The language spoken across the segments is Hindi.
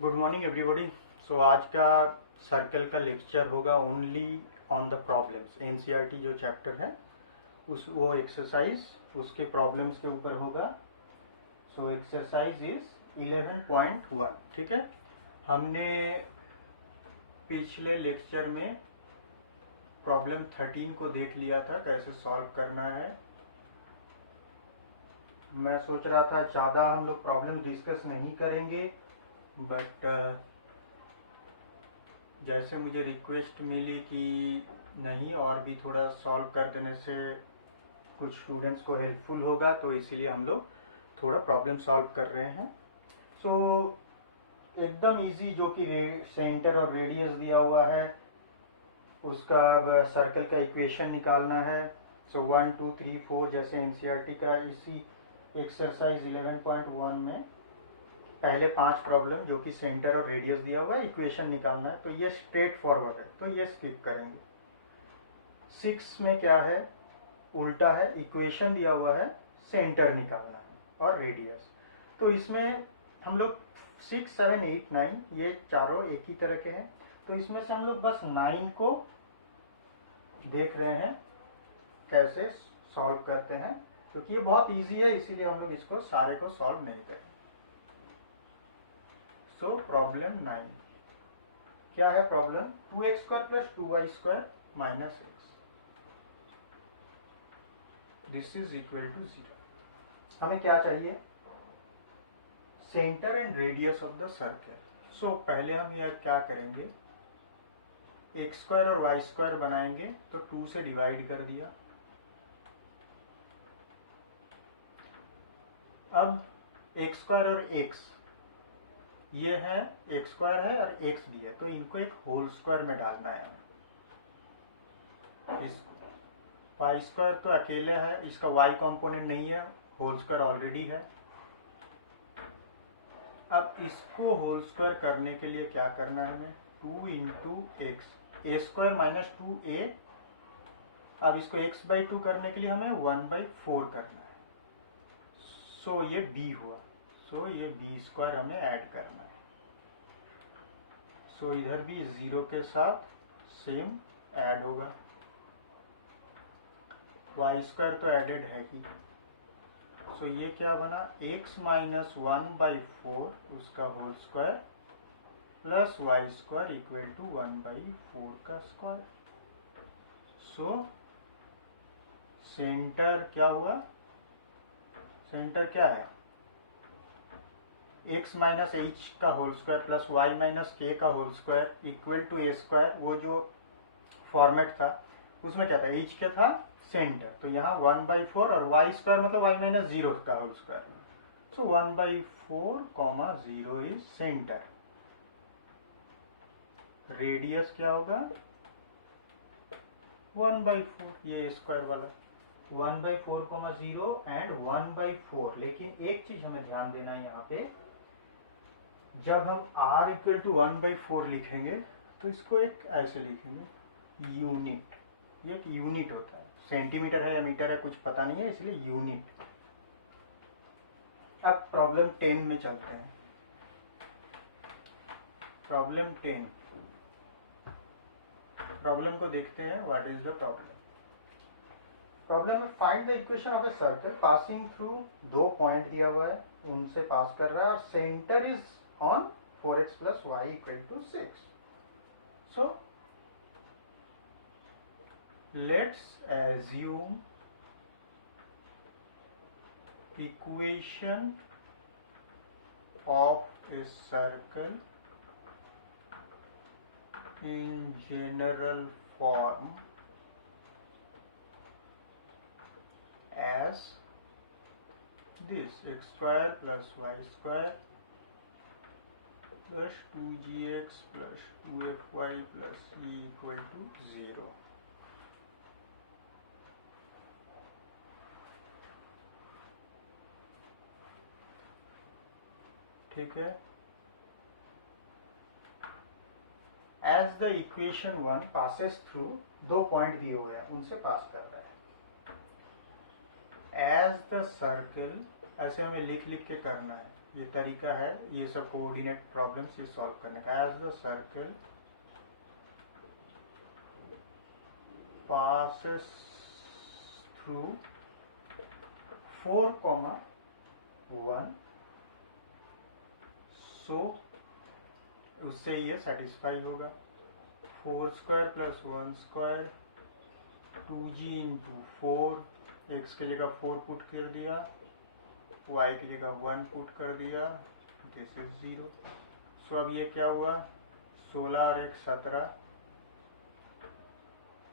Good morning everybody. सो आज का सर्कल का लेक्चर होगा only on the problems. NCERT जो चैप्टर है उस वो एक्सरसाइज उसके प्रॉब्लम्स के ऊपर होगा। So exercise is 11.1। ठीक है, हमने पिछले लेक्चर में प्रॉब्लम 13 को देख लिया था कैसे सॉल्व करना है। मैं सोच रहा था ज़्यादा हम लोग प्रॉब्लम डिस्कस नहीं करेंगे, बट जैसे मुझे रिक्वेस्ट मिली कि नहीं और भी थोड़ा सॉल्व कर देने से कुछ स्टूडेंट्स को हेल्पफुल होगा, तो इसीलिए हम लोग थोड़ा प्रॉब्लम सॉल्व कर रहे हैं। सो एकदम इजी, जो कि सेंटर और रेडियस दिया हुआ है उसका अब सर्कल का इक्वेशन निकालना है। सो 1 2 3 4 जैसे एनसीईआरटी का इसी एक्सरसाइज 11.1 में पहले 5 प्रॉब्लम जो कि सेंटर और रेडियस दिया हुआ है, इक्वेशन निकालना है। तो ये स्ट्रेट फॉरवर्ड है, तो ये स्किप करेंगे। 6 में क्या है, उल्टा है, इक्वेशन दिया हुआ है, सेंटर निकालना है और रेडियस। तो इसमें हम लोग 6 7 8 9 ये चारों एक ही तरह के हैं, तो इसमें से हम लोग बस 9 को देख रहे हैं कैसे सॉल्व करते हैं, क्योंकि ये बहुत इजी है, इसीलिए हम लोग इसको सारे को सॉल्व नहीं करें। सो प्रॉब्लम 9 क्या है? Problem 2x² + 2y² - x, this is equal to 0। हमें क्या चाहिए? Centre and radius of the circle. So पहले हम यह क्या करेंगे, x² और y² बनाएंगे, तो 2 से डिवाइड कर दिया। अब x² और x, ये है x² है और x भी है, तो इनको एक होल स्क्वायर में डालना है हमें। इसको y² तो अकेले है, इसका y कंपोनेंट नहीं है, होल स्क्वायर ऑलरेडी है। अब इसको होल स्क्वायर करने के लिए क्या करना है हमें? 2 इंटू एक्स, a² - 2a। अब इसको x/2 करने के लिए हमें 1/4 करना है। सो ये b हुआ। सो ये b² हमें ऐड करना है। सो इधर भी 0 के साथ सेम ऐड होगा। y² तो एडेड है ही। सो ये क्या बना? x - 1/4 उसका whole square plus y² equal to 1/4 का स्क्वायर। सो सेंटर क्या हुआ? सेंटर क्या है? x - h का whole square plus y - k का whole square equal to a²। वो जो फॉर्मेट था उसमें क्या था? h क्या था? सेंटर। तो यहाँ 1/4 और y² मतलब y - 0 का whole square. So 1/4, 0 is centre. Radius क्या होगा? 1/4, ये स्क्वायर वाला 1/4, 0 एंड 1/4। लेकिन एक चीज हमें ध्यान देना है यहाँ पे, जब हम r इक्वल टू 1/4 लिखेंगे तो इसको एक ऐसे लिखेंगे, यूनिट। ये एक यूनिट होता है, सेंटीमीटर है या मीटर है कुछ पता नहीं है, इसलिए यूनिट। अब प्रॉब्लम 10 में चलते हैं। प्रॉब्लम 10, प्रॉब्लम को देखते हैं। What is the problem? Problem में find the equation of a circle passing through, 2 point दिया हुआ है, उनसे पास कर रहा है, और centre is on 4x + y = 6। So let's assume equation of a circle in general form as this: x² + y² plus 2gx plus 2fy plus e equal to 0। ठीक है। As the equation 1 passes through, 2 point दिए हुए हैं, उनसे पास कर रहा है। एज द सर्कल, ऐसे हमें लिख लिख के करना है। ये तरीका है ये सब कोऑर्डिनेट प्रॉब्लम्स ये सॉल्व करने का। As the circle passes through 4,1 so उससे ये सेटिस्फाई होगा। 4 square plus 1 square 2g into 4, x की जगह 4 पुट कर दिया, y की जगह 1 पुट कर दिया, दिस इज 0। सो अब ये क्या हुआ, 16 और 1 17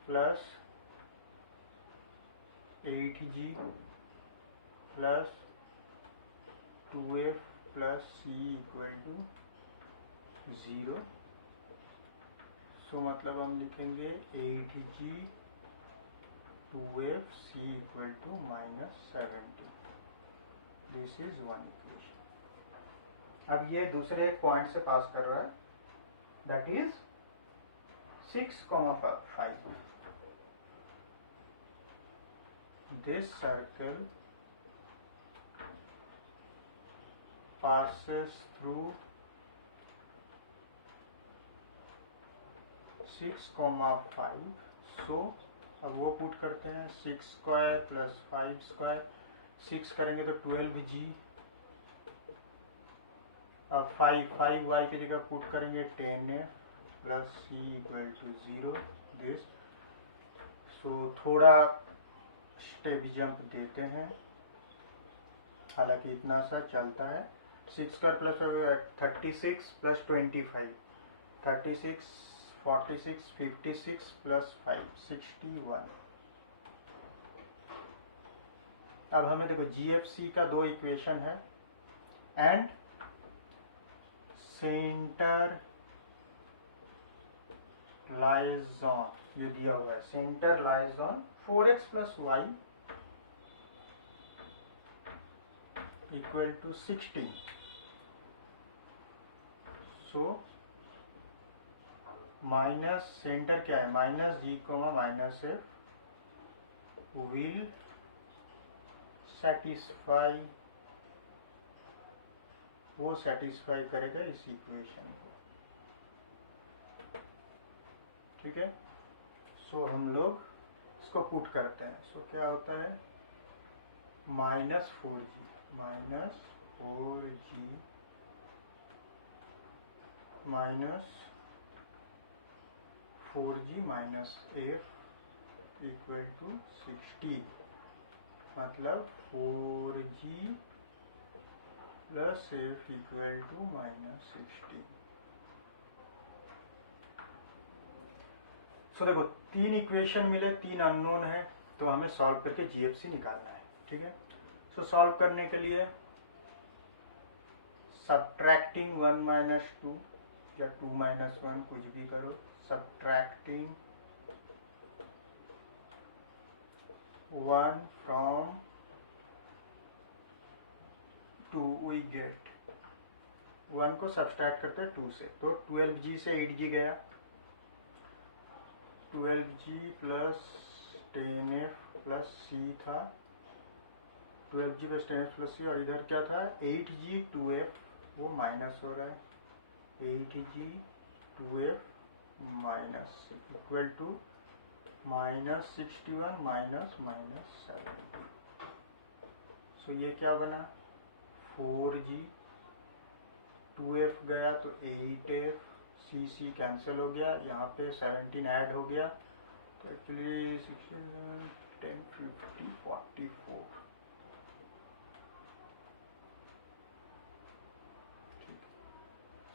plus 8g plus 2f plus c equal to 0। So मतलब हम लिखेंगे 8g 2f c equal to -17। This is one equation. अब ये दूसरे पॉइंट से पास कर रहा है, that is 6,5। This circle passes through 6,5। So अब वो पुट करते हैं 6 स्क्वायर प्लस 5 स्क्वायर, 6 करेंगे तो 12g, अब 5 y की जगह पुट करेंगे 10f plus c equal to 0 this. So थोड़ा स्टेप जंप देते हैं, हालांकि इतना सा चलता है। 6 स्क्वायर प्लस 36 प्लस 25, 36 46 56 प्लस 5 61। अब हमें देखो GFC का 2 इक्वेशन है एंड सेंटर लाइज ऑन, ये दिया हुआ है centre lies on 4x plus y equal to 16। So minus centre क्या है, minus g minus f will satisfy, वो सेटिस्फाई करेगा इस इक्वेशन को, ठीक है। सो हम लोग इसको पुट करते हैं। सो क्या होता है -4g minus 4g minus 4g minus f equal to 16, मतलब 4g plus f equal to -16। So देखो 3 इक्वेशन मिले, 3 अननोन है, तो हमें सॉल्व करके GFC निकालना है, ठीक है। सो सॉल्व करने के लिए सब्ट्रैक्टिंग 1 माइनस 2 या 2 माइनस 1 कुछ भी करो, सब्ट्रैक्टिंग 1 फ्रॉम 2 वी गेट 1 को सब्ट्रैक्ट करते हैं 2 से, तो 12g से 8g गया, 12g plus 10f plus c था, 12g plus 10f plus c, और इधर क्या था 8g 2f, वो माइनस हो रहा है, 8g 2f minus equal to -61 minus -70। So ये क्या बना 4g 2f गया तो 8f, c कैंसिल हो गया, यहाँ पे 17 ऐड हो गया, तो एक्चुअली 16 10 50 44।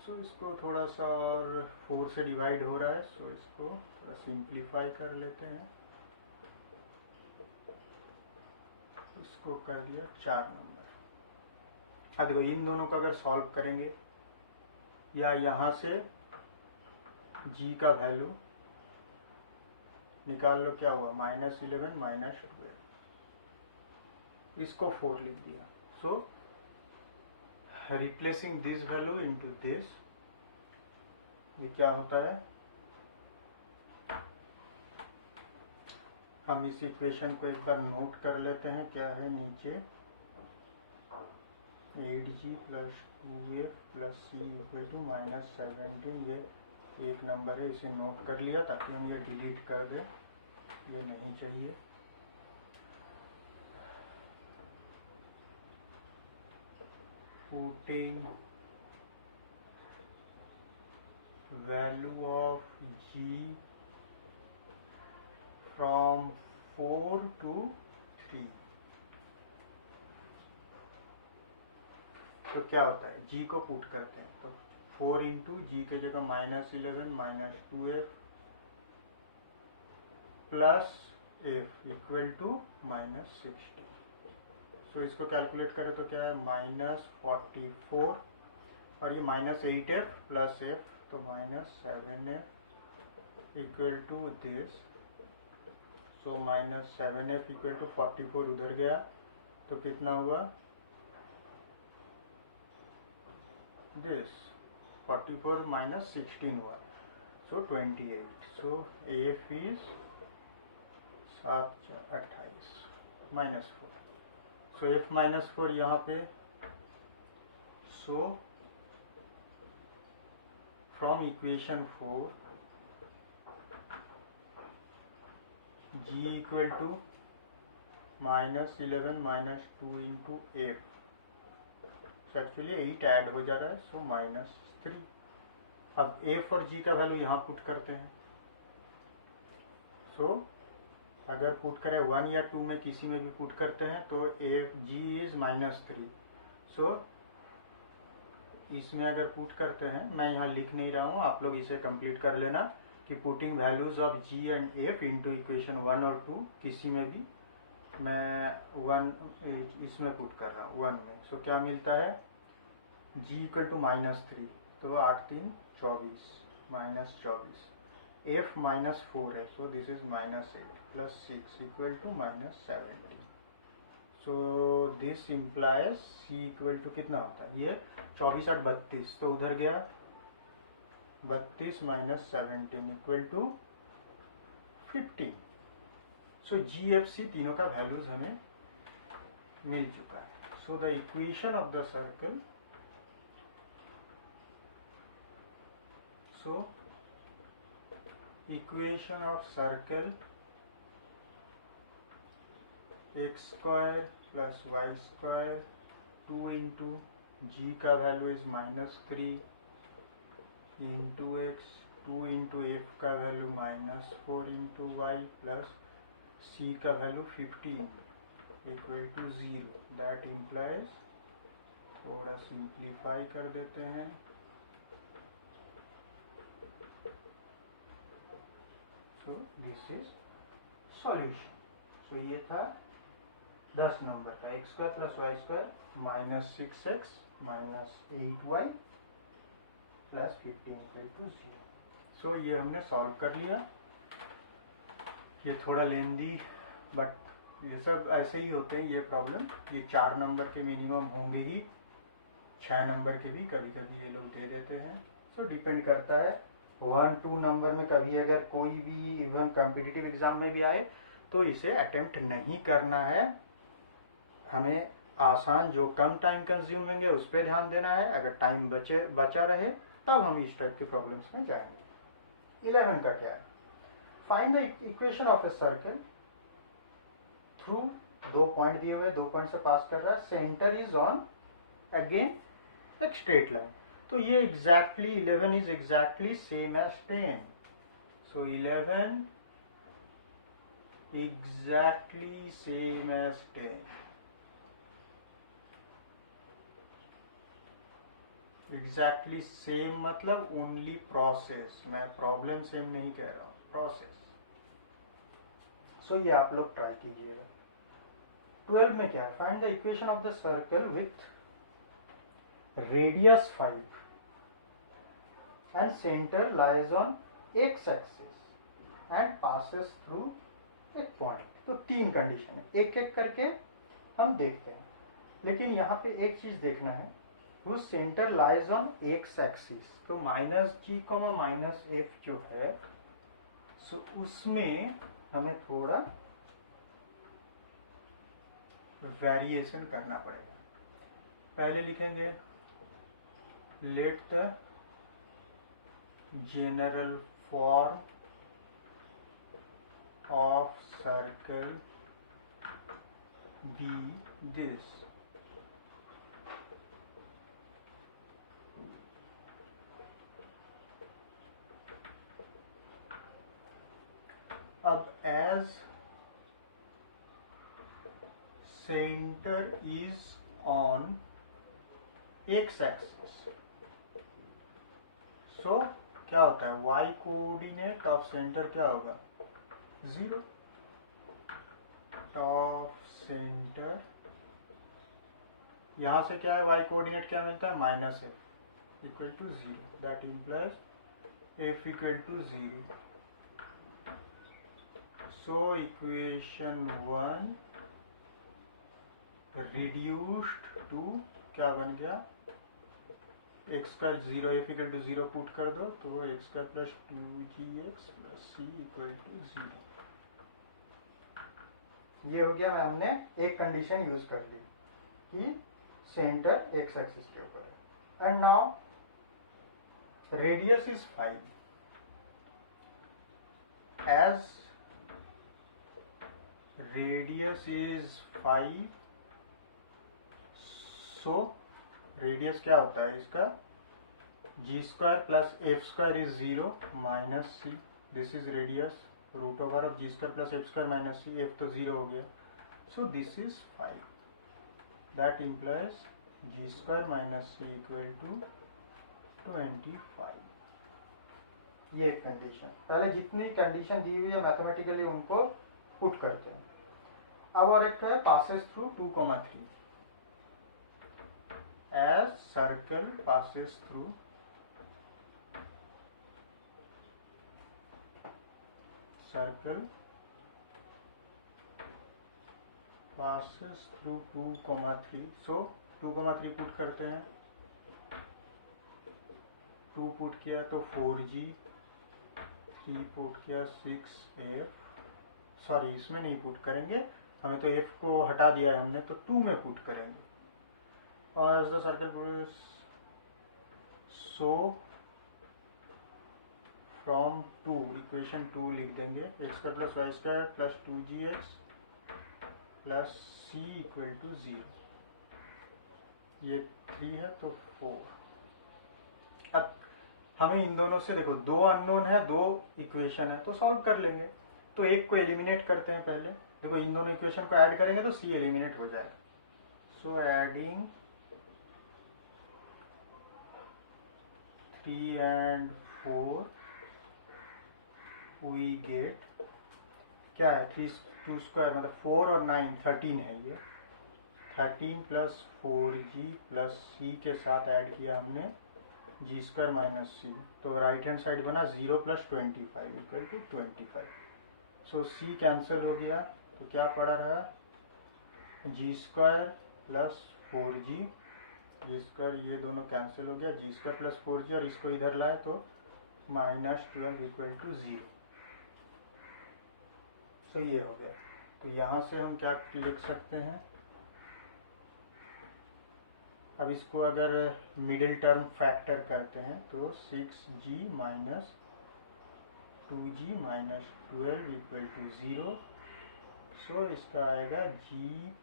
सो इसको थोड़ा सा और 4 से डिवाइड हो रहा है, सो इसको थोड़ा सिंप्लीफाई कर लेते हैं, इसको कर दिया 4 नंबर। अब देखो इन दोनों का अगर सॉल्व करेंगे या यहाँ से g का वैल्यू निकाल लो, क्या हुआ -11 माइनस 12, इसको 4 लिख दिया। So replacing this value into this, ये क्या होता है, हम इस इक्वेशन को एक बार नोट कर लेते हैं, क्या है नीचे 8g plus 2f plus c equal to -17। ये एक नंबर है, इसे नोट कर लिया ताकि हम ये डिलीट कर दें, ये नहीं चाहिए। Putting value of g from 4 to 3, तो क्या होता है, g को पुट करते हैं तो 4 इंटू जी के जगह -11 -2f plus f equal to -60। So इसको कैलकुलेट करें तो क्या है, -44 और ये -8f प्लस f तो -7f equal to this. So -7f equal to 44 उधर गया तो कितना हुआ, दिस 44 minus 16 हुआ, so 28। So F is 7 28 -4। So F -4 यहाँ पे। So from equation 4 G equal to -11 -2 into F, actually 8 add हो जा रहा है, सो -3। अब एफ और जी का वैल्यू यहाँ पुट करते हैं। सो अगर पुट करें 1 या 2 में किसी में भी पुट करते हैं तो एफ जी इज -3। सो इसमें अगर पुट करते हैं, मैं यहाँ लिख नहीं रहा हूँ, आप लोग इसे कंप्लीट कर लेना कि putting values of G and F into equation 1 और 2 किसी में भी, मैं 1 इसमें पुट कर रहा हूँ 1 में। सो क्या मिलता है, g इक्वल टू -3 तो 8 3 24 -24, f -4 है, so this is -8 plus 6 equal to -17। So this implies c equal to कितना होता है, ये 24 8 32 तो उधर गया 32 -17 equal to 15। So G F C तीनों का वैल्यूज हमें मिल चुका है। So the equation of the circle, so equation of circle x square plus y square 2 into g का value is -3 into x, 2 into f का value -4 into y plus c का value 15 equal to 0। That implies, थोड़ा सिंप्लीफाई कर देते हैं, so this is solution. So ये था 10 नंबर का x square plus y square -6x -8y plus 15 equal to 0। So ये हमने सॉल्व कर लिया। ये थोड़ा लेंदी, बट ये सब ऐसे ही होते हैं ये प्रॉब्लम। ये 4 नंबर के मिनिमम होंगे ही, 6 नंबर के भी कभी कभी ये लोग दे देते हैं। सो डिपेंड करता है, 1 2 नंबर में कभी अगर कोई भी इवन कॉम्पिटिटिव एग्जाम में भी आए तो इसे अटेम्प्ट नहीं करना है। हमें आसान जो कम टाइम कंज्यूम होंगे उस पर ध्यान देना है। अगर टाइम बचा रहे तब हम इस टाइप के प्रॉब्लम्स में जाएंगे। 11 का क्या है, find the equation of a circle through, 2 point दिए हुए, 2 पॉइंट से पास कर रहा है, सेंटर इज ऑन अगेन एक स्ट्रेट लाइन। तो ये exactly 11 is exactly same as 10। So 11 exactly same as 10। Exactly same मतलब ओनली प्रोसेस, मैं प्रॉब्लम सेम नहीं कह रहा हूँ, प्रोसेस। सो ये आप लोग ट्राई कीजिएगा। 12 में क्या है, find the equation of the circle with radius 5 and center lies on x axis and passes through एक पॉइंट। तो 3 कंडीशन है, एक एक करके हम देखते हैं। लेकिन यहाँ पे एक चीज देखना है, वो centre lies on x axis. तो -g, -f जो है, सो उसमें हमें थोड़ा वेरिएशन करना पड़ेगा। पहले लिखेंगे let the general form of circle be this. अब as center is on x axis, so क्या होता है y कोऑर्डिनेट ऑफ सेंटर क्या होगा 0. ऑफ सेंटर यहां से क्या है y कोऑर्डिनेट क्या मिलता है minus f equal to 0. That implies f equal to 0. So equation 1 reduced to क्या बन गया x square 0 f equal to 0 put कर दो तो x square plus 2gx plus c equal to 0. ये हो गया. हमने एक कंडीशन यूज कर ली कि सेंटर एक्स एक्सिस के ऊपर है. And now radius is 5. As radius is 5, so radius क्या होता है इसका g square plus f square is 0 minus c. This is radius root over of g square plus f square minus c. F तो 0 हो गया. So this is 5. That implies g square minus c equal to 25. ये एक कंडीशन. पहले जितनी कंडीशन दी हुई है मैथमेटिकली उनको पुट करते हैं. अब और एक है passes through 2,3. as circle passes through circle passes through 2,3. so 2,3 put करते हैं. 2 पुट किया तो 4g, 3 पुट किया 6f. सॉरी इसमें नहीं पुट करेंगे, हमें तो f को हटा दिया है हमने, तो 2 में पुट करेंगे. और as the circle goes, so from 2 equation 2 लिख देंगे x square plus y square plus 2gx plus c equal to 0. ये 3 है तो 4. अब हमें इन दोनों से देखो 2 अननोन है, 2 इक्वेशन है, तो सॉल्व कर लेंगे. तो एक को एलिमिनेट करते हैं पहले. देखो इन दोनों इक्वेशन को ऐड करेंगे तो c एलिमिनेट हो जाएगा. So adding 3 and 4 we get क्या है 3 2 स्क्वायर मतलब 4 और 9 13 है. ये 13 प्लस 4g प्लस c के साथ ऐड किया हमने जी स्क्वायर माइनस सी. तो राइट हैंड साइड बना 0 plus 25 equal to 25. So c cancel हो गया तो क्या पड़ा रहा g square plus 4g. G square ये दोनों कैंसिल हो गया. जी स्क्वायर प्लस 4g और इसको इधर लाए तो -12 इक्वल टू 0. सो ये हो गया. तो यहाँ से हम क्या लिख सकते हैं. अब इसको अगर मिडिल टर्म फैक्टर करते हैं तो 6g minus 2g minus 12 equal to 0. So इसका आएगा g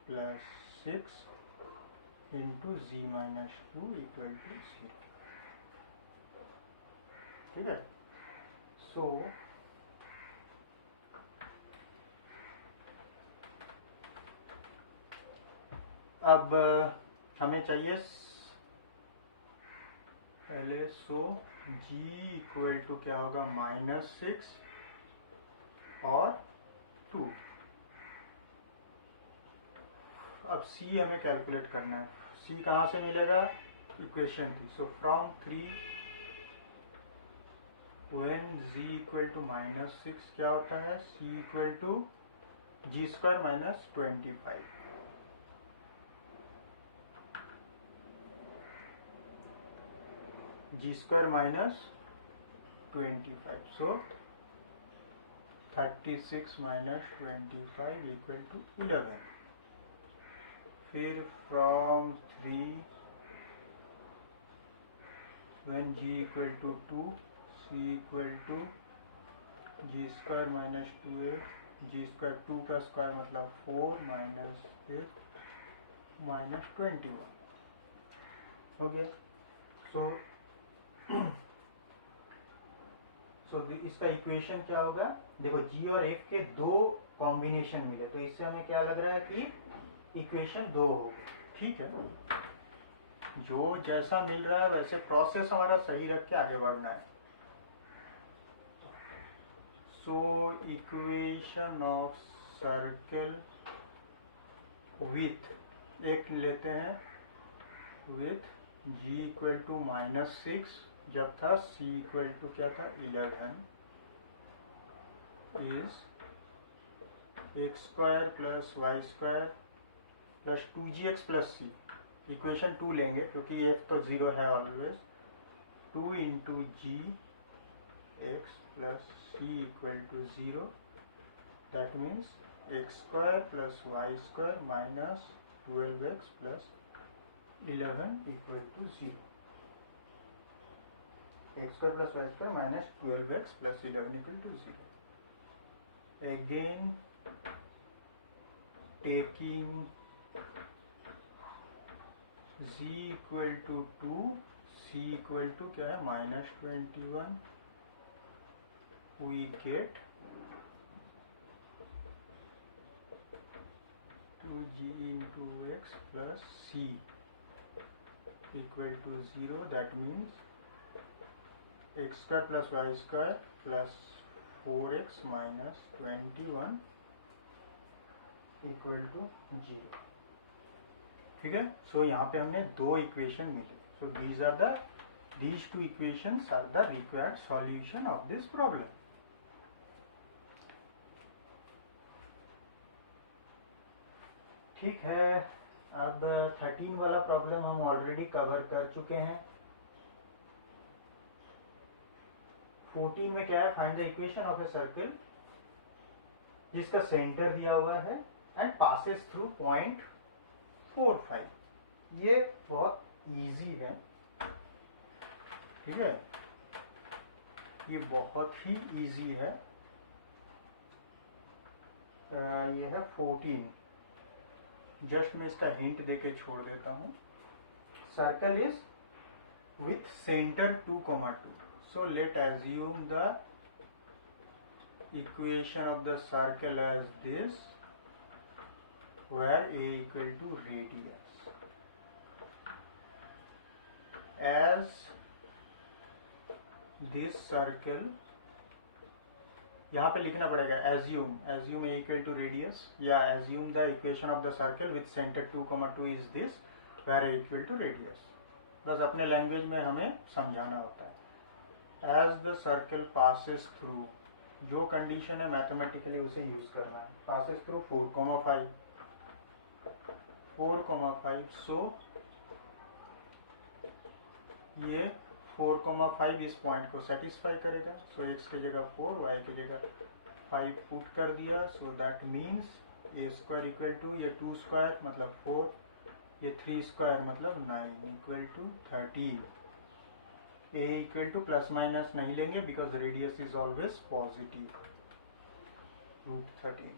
plus 6 into g minus 2 equal to 0. ठीक है. सो अब हमें चाहिए पहले. सो g इक्वल टू क्या होगा -6 और 2. अब c हमें कैलकुलेट करना है. c कहाँ से मिलेगा इक्वेशन थी. So from 3 when g equal to -6 क्या होता है c equal to g square minus 25. G square minus 25. So 36 minus 25 equal to 11. फिर from 3 when g equal to 2, c equal to g square minus 2a, g square 2 का स्क्वायर मतलब 4 माइनस 8 माइनस 21 हो गया। सो इसका इक्वेशन क्या होगा, देखो g और f के दो कॉम्बिनेशन मिले तो इससे हमें क्या लग रहा है कि इक्वेशन 2 होगी। ठीक है, जो जैसा मिल रहा है वैसे प्रोसेस हमारा सही रख के आगे बढ़ना है। So equation of circle with एक लेते हैं विथ g इक्वल टू -6 जब था, c इक्वल टू क्या था 11 is x square plus y square plus 2gx plus c। Equation 2 लेंगे क्योंकि f तो 0 है always. 2 into g x plus c equal to 0, that means x square plus y square minus 12x plus 11 equal to 0। x square plus y square minus 12x plus 11 equal to 0। Again taking z equal to 2, c equal to क्या है -21, we get 2g into x plus c equal to 0, that means x square plus y square plus 4x minus 21 equal to 0। ठीक है, सो यहाँ पे हमने दो इक्वेशन मिले। सो these two equations are the required solution of this problem। ठीक है, अब 13 वाला प्रॉब्लम हम ऑलरेडी कवर कर चुके हैं। 14 में क्या है, find the equation of a circle जिसका सेंटर दिया हुआ है एंड पासेस थ्रू पॉइंट 45। ये बहुत इजी है। ठीक है, ये बहुत ही इजी है। ये है 14। जस्ट मैं इसका हिंट देके छोड़ देता हूँ। Circle is with centre 2,2। So let assume the equation of the circle as this, where a equal to radius. As this circle, यहाँ पे लिखना पड़ेगा assume a equal to radius, या assume the equation of the circle with center 2,2 is this, where a equal to radius। बस अपने लैंग्वेज में हमें समझाना होता है। As the circle passes through, जो कंडीशन है मैथमेटिकली उसे यूज करना है। passes through 4,5, 4,5। सो ये 4,5 इस पॉइंट को सेटिस्फाई करेगा। सो x की जगह 4, y की जगह 5 पुट कर दिया। So that means a square equal to ये 2 स्क्वायर मतलब 4, ये 3 स्क्वायर मतलब 9 equal to 13। a equal to plus minus नहीं लेंगे because radius is always positive, √13।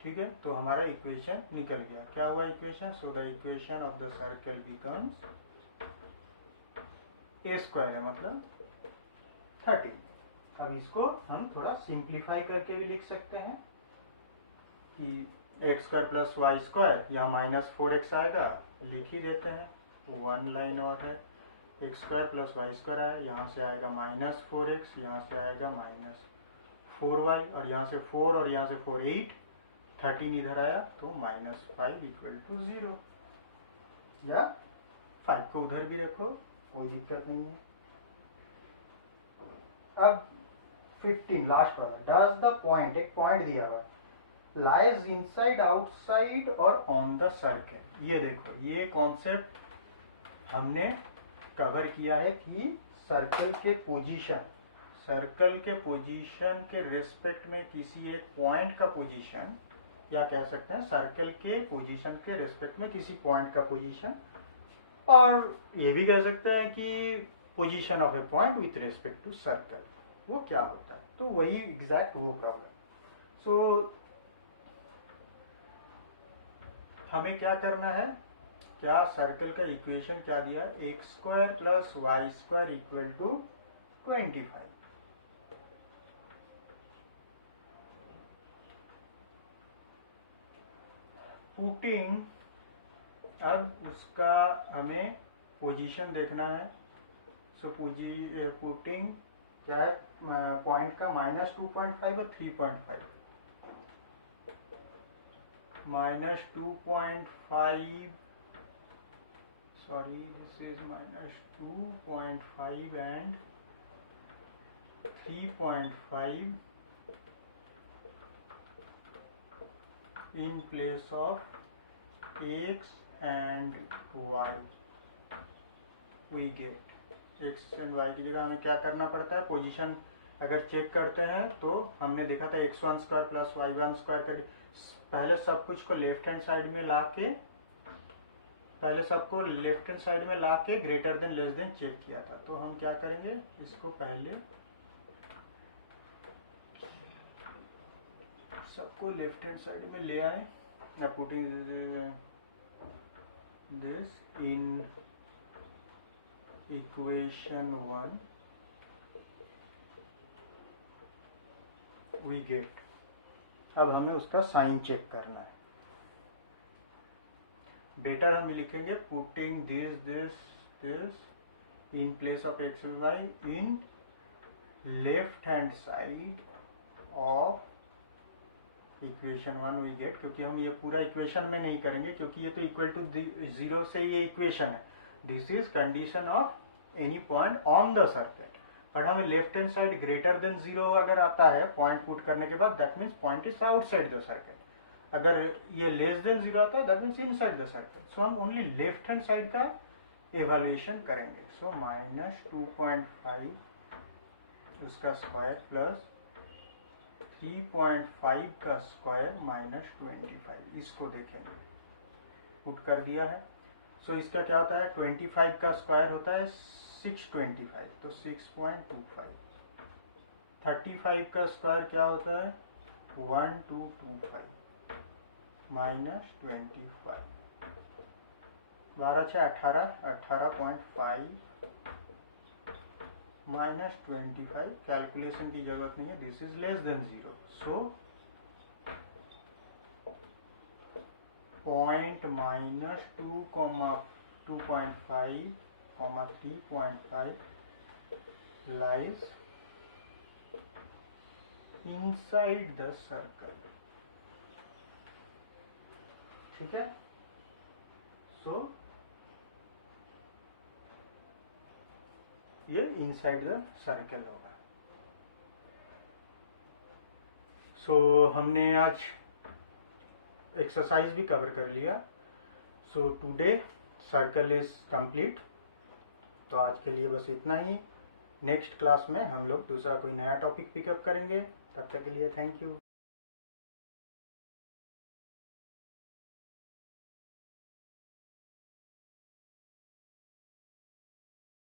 ठीक है, तो हमारा इक्वेशन निकल गया। क्या हुआ equation? So the equation of the circle becomes a square है मतलब 13। अब इसको हम थोड़ा सिंप्लीफाई करके भी लिख सकते हैं कि x square plus y square, या -4x आएगा, लिख ही देते हैं। 1 लाइन और है, x square plus y square है, यहाँ से आएगा -4x, यहाँ से आएगा -4y, और यहाँ से 4 और यहाँ से 4 8, 13 इधर आया तो -5 इक्वल टू 0, या 5 को उधर भी रखो, कोई दिक्कत नहीं है। अब 15 लास्ट वाला, डज द पॉइंट, एक पॉइंट दिया हुआ लाइज इनसाइड आउटसाइड और ऑन द सर्कल। ये देखो, ये कॉन्सेप्ट हमने कवर किया है कि सर्कल के पोजीशन के रेस्पेक्ट में किसी एक पॉइंट का पोजीशन, या कह सकते हैं सर्कल के पोजीशन के रेस्पेक्ट में किसी पॉइंट का पोजीशन और ये भी कह सकते हैं कि position of a point with respect to circle, वो क्या होता है। तो वही एग्जैक्ट वो प्रॉब्लम। सो हमें क्या करना है, क्या सर्कल का इक्वेशन क्या दिया, x square plus y square equal to 25। Putting, अब उसका हमें पोजीशन देखना है। सो पुटिंग क्या है, पॉइंट का -2.5 और 3.5, -2.5, sorry this is -2.5 and 3.5 in place of x and y, we get x and y की जगह हमें क्या करना पड़ता है, पोजीशन अगर चेक करते हैं तो हमने देखा था x1 square plus y1 square कर, पहले सब कुछ को लेफ्ट हैंड साइड में लाके, पहले सबको लेफ्ट हैंड साइड में लाके greater than less than check किया था। तो हम क्या करेंगे, इसको पहले सबको लेफ्ट हैंड साइड में ले आए, putting this in equation 1 we get. अब हमें उसका साइन चेक करना है। बेटर हम लिखेंगे putting this in place of x y in left hand side of equation 1 we get, क्योंकि हम ये पूरा इक्वेशन में नहीं करेंगे क्योंकि ये तो इक्वल टू 0 से ये इक्वेशन है। This is condition of any point on the circle, but हमें left hand side greater than 0 अगर आता है पॉइंट पुट करने के बाद, that means point is outside the circle. अगर ये लेस देन 0 आता है that means inside the circle. So हम ओनली लेफ्ट हैंड साइड का एवेल्युएशन करेंगे। सो -2.5 उसका स्क्वायर प्लस 3.5 का स्क्वायर -25, इसको देखेंगे, पुट कर दिया है। सो इसका क्या होता है, 25 का स्क्वायर होता है 625, तो 6.25। 35 का स्क्वायर क्या होता है 1225 -25, 12 6 18, 18.5 -25। कैलकुलेशन की जरूरत नहीं है, this is less than 0। So point -2, 2.5, 3.5 lies inside the circle, ठीक है। सो ये इनसाइड द सर्कल होगा। सो हमने आज एक्सरसाइज भी कवर कर लिया। So today circle is complete. तो आज के लिए बस इतना ही। नेक्स्ट क्लास में हम लोग दूसरा कोई नया टॉपिक पिकअप करेंगे। तब तक के लिए थैंक यू।